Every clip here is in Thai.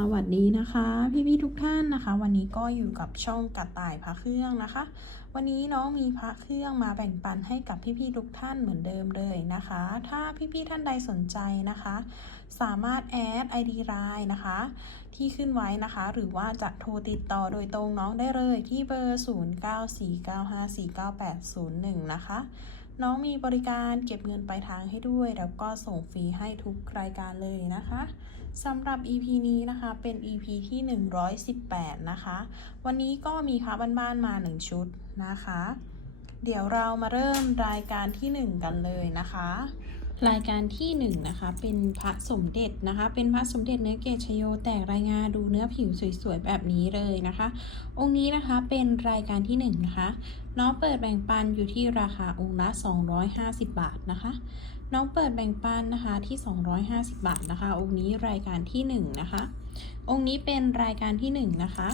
สวัสดีนะคะ พี่ๆทุกท่านนะคะ วันนี้ก็อยู่กับช่องกระต่ายพระเครื่องนะคะ วันนี้น้องมีพระเครื่องมาแบ่งปันให้กับพี่ๆทุกท่านเหมือนเดิมเลยนะคะ ถ้าพี่ๆท่านใดสนใจนะคะ สามารถแอด ID ไลน์นะคะ ที่ขึ้นไว้นะคะ หรือว่าจะโทรติดต่อโดยตรงน้องได้เลยที่เบอร์ 0949549801 นะคะ น้องมีบริการเก็บเงินปลายทางให้ด้วย แล้วก็ส่งฟรีให้ทุกรายการเลยนะคะสำหรับ EP นี้นะคะเป็น EP ที่ 118 นะคะ วันนี้ก็มีค้าบ้านๆมา 1 ชุดนะคะ เดี๋ยวเรามาเริ่มรายการที่ 1 กันเลยนะคะ รายการที่1นงนะคะเป็นพระสมเด็จนะคะ เป็นพระสมเด็จเนื้อเกศชโยแตกรายงานดูเนื้อผิวสวยๆแบบนี้เลยนะคะ องค์นี้นะคะเป็นรายการที่1นงนะคะน้องเปิดแบ่งปันอยู่ที่ราคาองค์ละ 250 บาทนะคะ น้องเปิดแบ่งปันนะคะที่ 250 บาทนะคะ องค์นี้รายการที่1นะคะ องค์นี้เป็นรายการที่ 1 นะคะ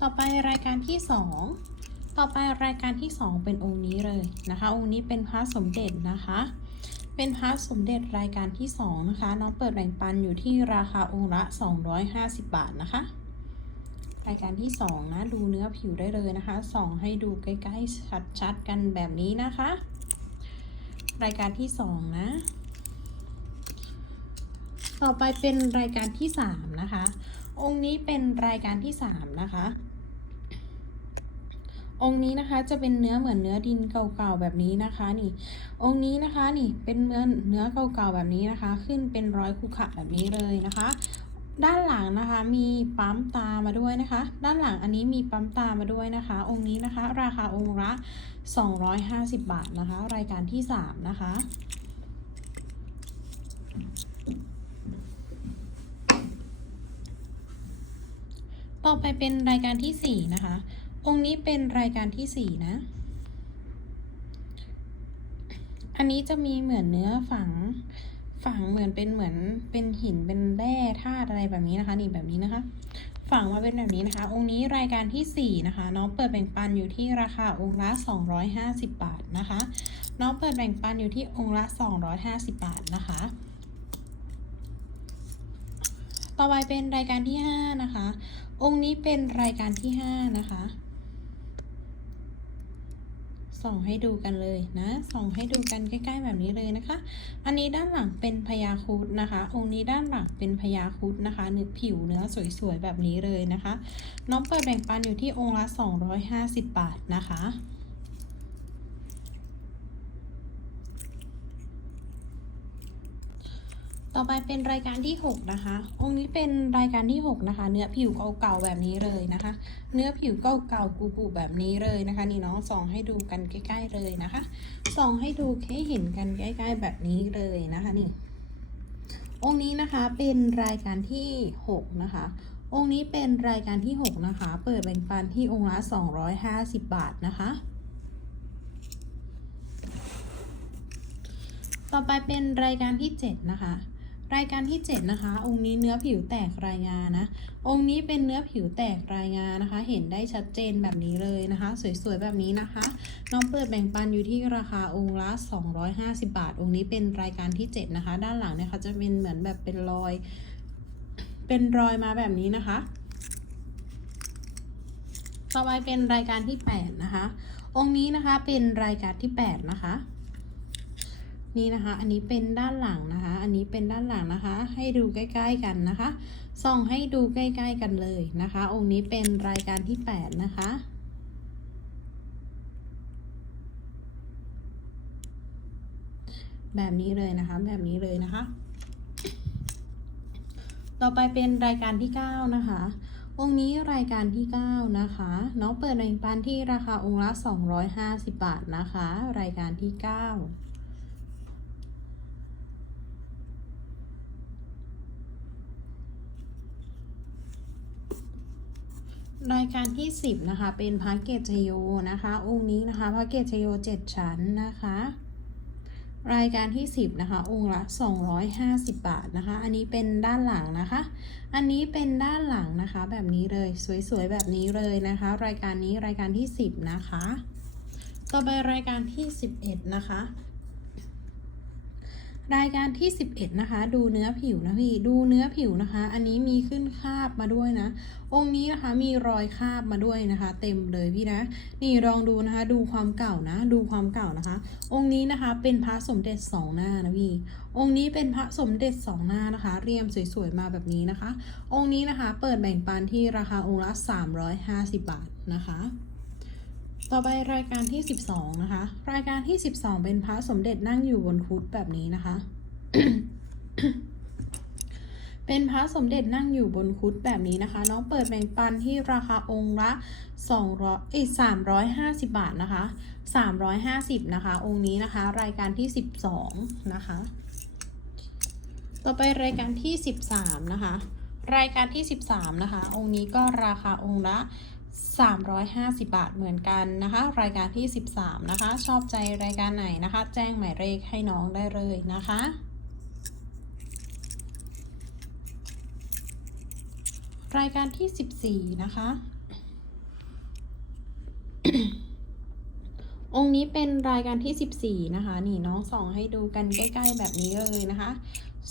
ต่อไปรายการที่ 2 ต่อไปรายการที่ 2 เป็นองค์นี้เลยนะคะ องค์นี้เป็นพระสมเด็จนะคะ เป็นพระสมเด็จรายการที่ 2 นะคะ น้องเปิดแบ่งปันอยู่ที่ราคาองค์ละ 250 บาทนะคะ รายการที่ 2 นะ ดูเนื้อผิวได้เลยนะคะ ส่องให้ดูใกล้ๆชัดๆกันแบบนี้นะคะ รายการที่ 2 นะ ต่อไปเป็นรายการที่ 3 นะคะ องค์นี้เป็นรายการที่ 3 นะคะ องค์นี้นะคะจะเป็นเนื้อเหมือนเนื้อดินเก่าๆแบบนี้นะคะนี่ องค์นี้นะคะนี่เป็นเนื้อเนื้อเก่าๆแบบนี้นะคะ ขึ้นเป็นร้อยคุขะแบบนี้เลยนะคะ ด้านหลังนะคะมีปั๊มตามาด้วยนะคะ ด้านหลังอันนี้มีปั๊มตามาด้วยนะคะ องค์นี้นะคะ ราคาองค์ละ 250 บาทนะคะ รายการที่ 3 นะคะต่อไปเป็นรายการที่ 4 นะคะ องค์นี้เป็นรายการที่4นะ อันนี้จะมีเหมือนเนื้อฝัง ฝังเหมือนเป็นเหมือนเป็นหินเป็นแร่ธาตุอะไรแบบนี้นะคะ นี่แบบนี้นะคะ ฝังมาเป็นแบบนี้นะคะ องค์นี้รายการที่4นะคะ น้องเปิดแบ่งปันอยู่ที่ราคาองค์ละ250บบาทนะคะ น้องเปิดแบ่งปันอยู่ที่องค์ละ250บบาทนะคะ ต่อไปเป็นรายการที่5นะคะองค์นี้เป็นรายการที่ 5 นะคะ ส่องให้ดูกันเลยนะ ส่องให้ดูกันใกล้ๆแบบนี้เลยนะคะ อันนี้ด้านหลังเป็นพญาครุดนะคะ องค์นี้ด้านหลังเป็นพญาครุดนะคะเนื้อผิวเนื้อสวยๆแบบนี้เลยนะคะ น้องเปิดแบ่งปันอยู่ที่องค์ละ 250 บาทนะคะ ต่อไปเป็นรายการที่ 6 นะคะ องค์นี้เป็นรายการที่ 6 นะคะ เนื้อผิวเก่าๆแบบนี้เลยนะคะ เนื้อผิวเก่าๆกูๆแบบนี้เลยนะคะ นี่น้องส่องให้ดูกันใกล้ ๆเลยนะคะส่องให้ดูให้เห็นกันใกล้ ๆ แบบนี้เลยนะคะนี่ องค์นี้นะคะเป็นรายการที่ 6 นะคะ องค์นี้เป็นรายการที่ 6 นะคะ เปิดแบ่งปันที่องค์ละ 250 บาทนะคะต่อไปเป็นรายการที่ 7 นะคะ รายการที่ 7 นะคะ องค์นี้เนื้อผิวแตกรายงานนะ องค์นี้เป็นเนื้อผิวแตกรายงานนะคะ เห็นได้ชัดเจนแบบนี้เลยนะคะ สวยๆแบบนี้นะคะ น้องเปิดแบ่งปันอยู่ที่ราคาองค์ละ 250 บาท องค์นี้เป็นรายการที่ 7 นะคะ ด้านหลังนี่ยเขาจะเป็นเหมือนแบบเป็นรอย เป็นรอยมาแบบนี้นะคะ ต่อไปเป็นรายการที่ 8 นะคะ องค์นี้นะคะเป็นรายการที่ 8 นะคะ นี่นะคะ อันนี้เป็นด้านหลังนะคะ อันนี้เป็นด้านหลังนะคะ ให้ดูใกล้ ๆกันนะคะ ส่องให้ดูใกล้ ๆ กันเลยนะคะ องค์นี้เป็นรายการที่ 8 นะคะแบบนี้เลยนะคะ แบบนี้เลยนะคะ ต่อไปเป็นรายการที่ 9 นะคะ องค์นี้รายการที่ 9 นะคะ น้องเปิดแบ่งปันที่ราคาองค์ละ 250 บาทนะคะ รายการที่ 9 รายการที่ 10 นะคะ เป็นพระเกจโยนะคะ องค์นี้นะคะพระเกจโย7 ชั้นนะคะ รายการที่ 10 นะคะ องค์ละ 250 บาทนะคะ อันนี้เป็นด้านหลังนะคะ อันนี้เป็นด้านหลังนะคะ แบบนี้เลยสวยๆแบบนี้เลยนะคะ รายการนี้รายการที่ 10 นะคะ ต่อไปรายการที่ 11 นะคะ รายการที่ 11 นะคะ ดูเนื้อผิวนะพี่ ดูเนื้อผิวนะคะ อันนี้มีขึ้นคราบมาด้วยนะ องค์นี้นะคะมีรอยคราบมาด้วยนะคะ เต็มเลยพี่นะ นี่ลองดูนะคะ ดูความเก่านะ ดูความเก่านะคะ องค์นี้นะคะเป็นพระสมเด็จสองหน้านะพี่ องค์นี้เป็นพระสมเด็จสองหน้านะคะ เรียมสวยๆมาแบบนี้นะคะ องค์นี้นะคะเปิดแบ่งปันที่ราคาองค์ละ350 บาทนะคะ ต่อไปรายการที่ 12 นะคะ รายการที่ 12 เป็นพระสมเด็จนั่งอยู่บนคุดแบบนี้นะคะ เป็นพระสมเด็จนั่งอยู่บนคุดแบบนี้นะคะ น้องเปิดแบ่งปันที่ราคาองค์ละ200เอ้ย350 บาทนะคะ 350 นะคะ องค์นี้นะคะ รายการที่ 12 นะคะ ต่อไปรายการที่ 13 นะคะ รายการที่ 13 นะคะ องค์นี้ก็ราคาองค์ละ 350 บาทเหมือนกันนะคะ รายการที่ 13 นะคะ ชอบใจรายการไหนนะคะ แจ้งหมายเลขให้น้องได้เลยนะคะ รายการที่ 14 นะคะ องค์นี้เป็นรายการที่ 14 นะคะ นี่น้องส่องให้ดูกันใกล้ ๆ แบบนี้เลยนะคะ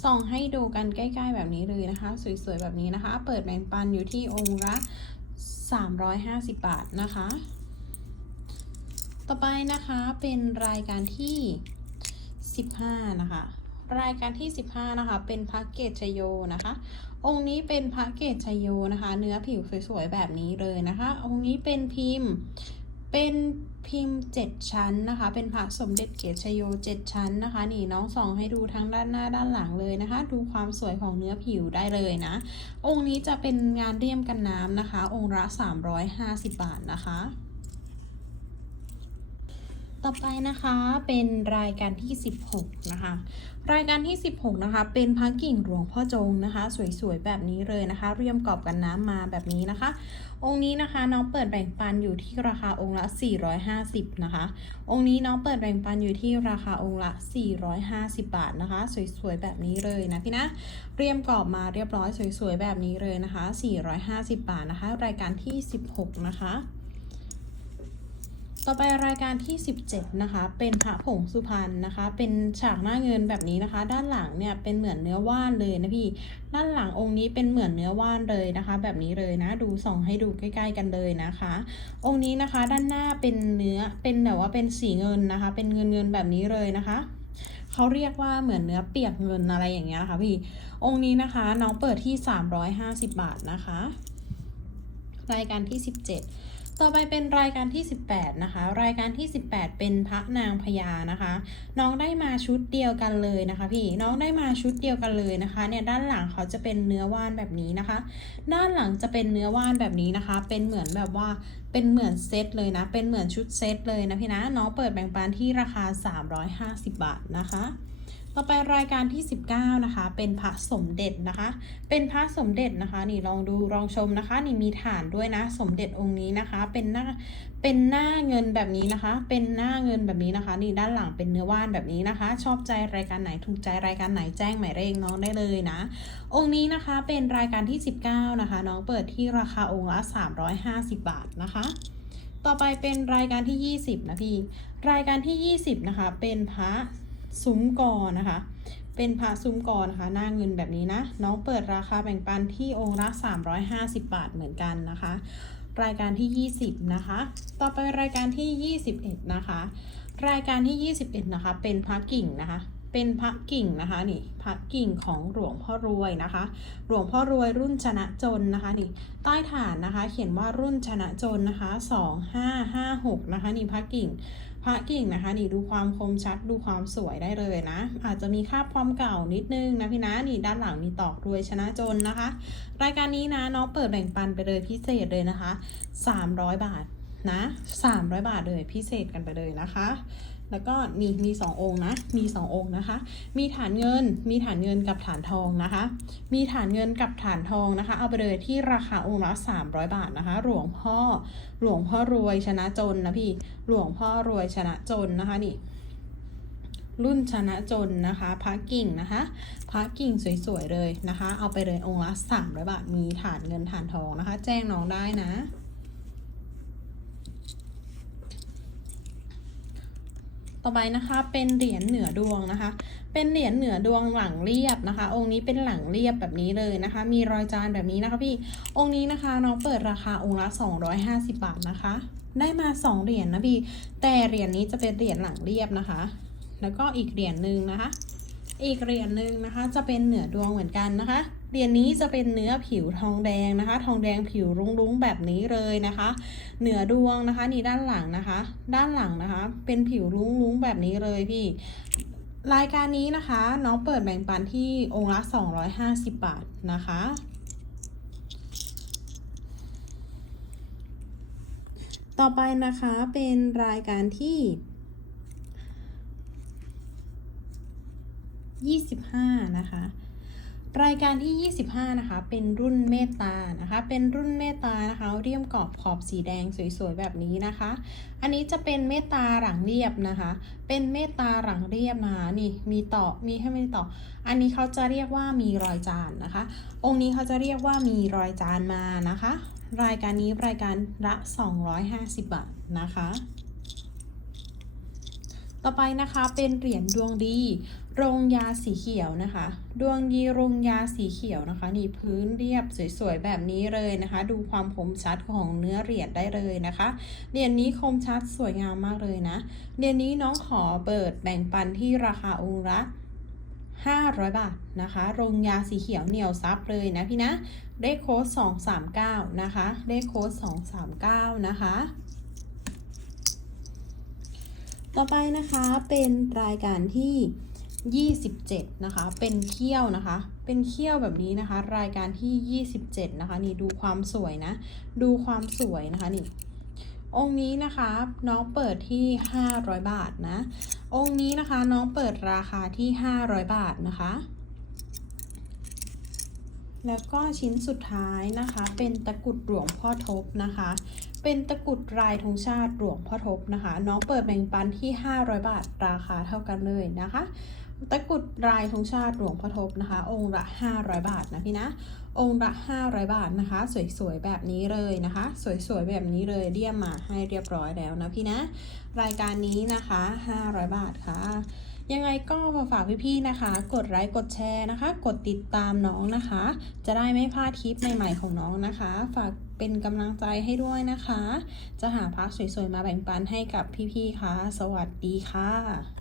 ส่องให้ดูกันใกล้ ๆ แบบนี้เลยนะคะ สวยๆแบบนี้นะคะ เปิดแบ่งปันอยู่ที่องค์ละ 350 บาทนะคะ ต่อไปนะคะเป็นรายการที่ 15 นะคะ รายการที่ 15 นะคะ เป็นพระเกตชโยนะคะ องค์นี้เป็นพระเกตชโยนะคะ เนื้อผิวสวยๆแบบนี้เลยนะคะ องค์นี้เป็นพิมพ์ เป็นพิมพ์ 7 ชั้นนะคะ เป็นพระสมเด็จเกศชโย 7 ชั้นนะคะ นี่น้องส่องให้ดูทั้งด้านหน้าด้านหลังเลยนะคะ ดูความสวยของเนื้อผิวได้เลยนะ องค์นี้จะเป็นงานเรียมกันน้ำนะคะ องค์ละ350 บาทนะคะ ต่อไปนะคะเป็นรายการที่ 16 นะคะ รายการที่ 16 นะคะ เป็นพระกิ่งหลวงพ่อจงนะคะ สวยๆ แบบนี้เลยนะคะ เรียมกรอบกันน้ำมาแบบนี้นะคะ องค์นี้นะคะน้องเปิดแบ่งปันอยู่ที่ราคาองค์ละ 450 นะคะ องค์นี้น้องเปิดแบ่งปันอยู่ที่ราคาองค์ละ 450 บาทนะคะ สวยๆ แบบนี้เลยนะพี่นะ เรียมกรอบมาเรียบร้อยสวยๆ แบบนี้เลยนะคะ 450 บาทนะคะ รายการที่ 16 นะคะ ต่อไปรายการที่ 17 นะคะ เป็นพระผงสุพรรณนะคะ เป็นฉากหน้าเงินแบบนี้นะคะ ด้านหลังเนี่ยเป็นเหมือนเนื้อว่านเลยนะพี่ ด้านหลังองค์นี้เป็นเหมือนเนื้อว่านเลยนะคะ แบบนี้เลยนะ ดูส่องให้ดูใกล้ ๆ กันเลยนะคะ องค์นี้นะคะด้านหน้าเป็นเนื้อ เป็นแบบว่าเป็นสีเงินนะคะ เป็นเงินเงินแบบนี้เลยนะคะเขาเรียกว่าเหมือนเนื้อเปียกเงินอะไรอย่างเงี้ยนะคะพี่ องค์นี้นะคะน้องเปิดที่ 350 บาทนะคะ รายการที่ 17 ต่อไปเป็นรายการที่ 18 นะคะ รายการที่ 18 เป็นพระนางพญานะคะ น้องได้มาชุดเดียวกันเลยนะคะ พี่น้องได้มาชุดเดียวกันเลยนะคะ เนี่ยด้านหลังเขาจะเป็นเนื้อว่านแบบนี้นะคะ ด้านหลังจะเป็นเนื้อว่านแบบนี้นะคะ เป็นเหมือนแบบว่าเป็นเหมือนเซตเลยนะ เป็นเหมือนชุดเซตเลยนะพี่นะน้องเปิดแบ่งปันที่ราคา 350 บาทนะคะ ต่อไปรายการที่ 19 นะคะ เป็นพระสมเด็จนะคะ เป็นพระสมเด็จนะคะ นี่ลองดูลองชมนะคะ นี่มีฐานด้วยนะ สมเด็จองค์นี้นะคะ เป็นหน้าเป็นหน้าเงินแบบนี้นะคะ เป็นหน้าเงินแบบนี้นะคะ นี่ด้านหลังเป็นเนื้อว่านแบบนี้นะคะ ชอบใจรายการไหนถูกใจรายการไหนแจ้งหมายเลขน้องได้เลยนะ องค์นี้นะคะเป็นรายการที่ 19 นะคะ น้องเปิดที่ราคาองค์ละ 350 บาทนะคะต่อไปเป็นรายการที่ 20 นะพี่ รายการที่ 20 นะคะ เป็นพระ ซุ้มกอนะคะ เป็นพระซุ้มกอนะคะ หน้าเงินแบบนี้นะ น้องเปิดราคาแบ่งปันที่องค์ละ 350 บาทเหมือนกันนะคะ รายการที่ 20 นะคะ ต่อไปรายการที่ 21 นะคะ รายการที่ 21 นะคะ เป็นพระกิ่งนะคะเป็นพระกิ่งนะคะนี่พระกิ่งของหลวงพ่อรวยนะคะ หลวงพ่อรวยรุ่นชนะจนนะคะนี่ใต้ฐานนะคะ เขียนว่ารุ่นชนะจนนะคะ 2556 นะคะนี่พระกิ่ง พระกิ่งนะคะนี่ดูความคมชัดดูความสวยได้เลยนะ อาจจะมีคาบความเก่านิดนึงนะพี่นะนี่ด้านหลังมีตอกรวยชนะจนนะคะ รายการนี้นะน้องเปิดแบ่งปันไปเลยพิเศษเลยนะคะ 300 บาทนะ300 บาทเลยพิเศษกันไปเลยนะคะ แล้วก็มีมีสององค์นะ มีสององค์นะคะ มีฐานเงิน มีฐานเงินกับฐานทองนะคะ มีฐานเงินกับฐานทองนะคะ เอาไปเลยที่ราคาองค์ละ300บาทนะคะ หลวงพ่อ หลวงพ่อรวยชนะจนนะพี่ หลวงพ่อรวยชนะจนนะคะนี่ รุ่นชนะจนนะคะ พระกิ่งนะคะ พระกิ่งสวยๆเลยนะคะ เอาไปเลยองค์ละ300บาท มีฐานเงินฐานทองนะคะ แจ้งน้องได้นะ ต่อไปนะคะเป็นเหรียญเหนือดวงนะคะ เป็นเหรียญเหนือดวงหลังเรียบนะคะ องค์นี้เป็นหลังเรียบแบบนี้เลยนะคะ มีรอยจานแบบนี้นะคะพี่องค์นี้นะคะน้องเปิดราคาองค์ละ 250 บาทนะคะ ได้มา 2 เหรียญนะพี่แต่เหรียญนี้จะเป็นเหรียญหลังเรียบนะคะ แล้วก็อีกเหรียญหนึ่งนะคะ อีกเหรียญหนึ่งนะคะ จะเป็นเหนือดวงเหมือนกันนะคะ เหรียญนี้จะเป็นเนื้อผิวทองแดงนะคะ ทองแดงผิวรุ้งๆแบบนี้เลยนะคะ เหนือดวงนะคะนี่ด้านหลังนะคะ ด้านหลังนะคะ เป็นผิวรุ้งๆแบบนี้เลยพี่รายการนี้นะคะ น้องเปิดแบ่งปันที่องค์ละ 250 บาทนะคะ ต่อไปนะคะเป็นรายการที่ 25 นะคะ รายการที่ 25 นะคะ เป็นรุ่นเมตตานะคะ เป็นรุ่นเมตตานะคะ เรียมกรอบขอบสีแดงสวยๆแบบนี้นะคะ อันนี้จะเป็นเมตตาหลังเรียบนะคะ เป็นเมตตาหลังเรียบนะคะนี่มีต่อมีให้ไม่ต่อ อันนี้เขาจะเรียกว่ามีรอยจานนะคะ องค์นี้เขาจะเรียกว่ามีรอยจานมานะคะ รายการนี้รายการละ 250 บาทนะคะ ต่อไปนะคะเป็นเหรียญดวงดี รงยาสีเขียวนะคะ ดวงดีโรงยาสีเขียวนะคะ นี่พื้นเรียบสวยๆแบบนี้เลยนะคะ ดูความคมชัดของเนื้อเหรียญได้เลยนะคะเหรียญนี้คมชัดสวยงามมากเลยนะเหรียญนี้น้องขอเปิดแบ่งปันที่ราคาองค์ละ500 บาทนะคะ โรงยาสีเขียวเหนียวซับเลยนะพี่นะได้โค้ด239 นะคะได้โค้ด239 นะคะต่อไปนะคะเป็นรายการที่ 27 นะคะ เป็นเขี้ยวนะคะ เป็นเขี้ยวแบบนี้นะคะ รายการที่ 27 นะคะ นี่ดูความสวยนะ ดูความสวยนะคะนี่ องค์นี้นะคะน้องเปิดที่ 500 บาทนะ องค์นี้นะคะน้องเปิดราคาที่ 500 บาทนะคะ แล้วก็ชิ้นสุดท้ายนะคะ เป็นตะกรุดหลวงพ่อทบนะคะ เป็นตะกรุดลายธงชาติหลวงพ่อทบนะคะ น้องเปิดแบ่งปันที่ 500 บาท ราคาเท่ากันเลยนะคะ ตะกรุดลายธงชาติหลวงพ่อทบนะคะ องค์ละ 500 บาทนะพี่นะ องค์ละ 500 บาทนะคะ สวยๆแบบนี้เลยนะคะ สวยๆแบบนี้เลยเรียมมาให้เรียบร้อยแล้วนะพี่นะ รายการนี้นะคะ 500 บาทค่ะยังไงก็ฝากพี่ๆนะคะ กดไลค์กดแชร์นะคะ กดติดตามน้องนะคะ จะได้ไม่พลาดคลิปใหม่ ๆของน้องนะคะ ฝากเป็นกำลังใจให้ด้วยนะคะ จะหาพักสวยๆมาแบ่งปันให้กับพี่ๆค่ะ สวัสดีค่ะ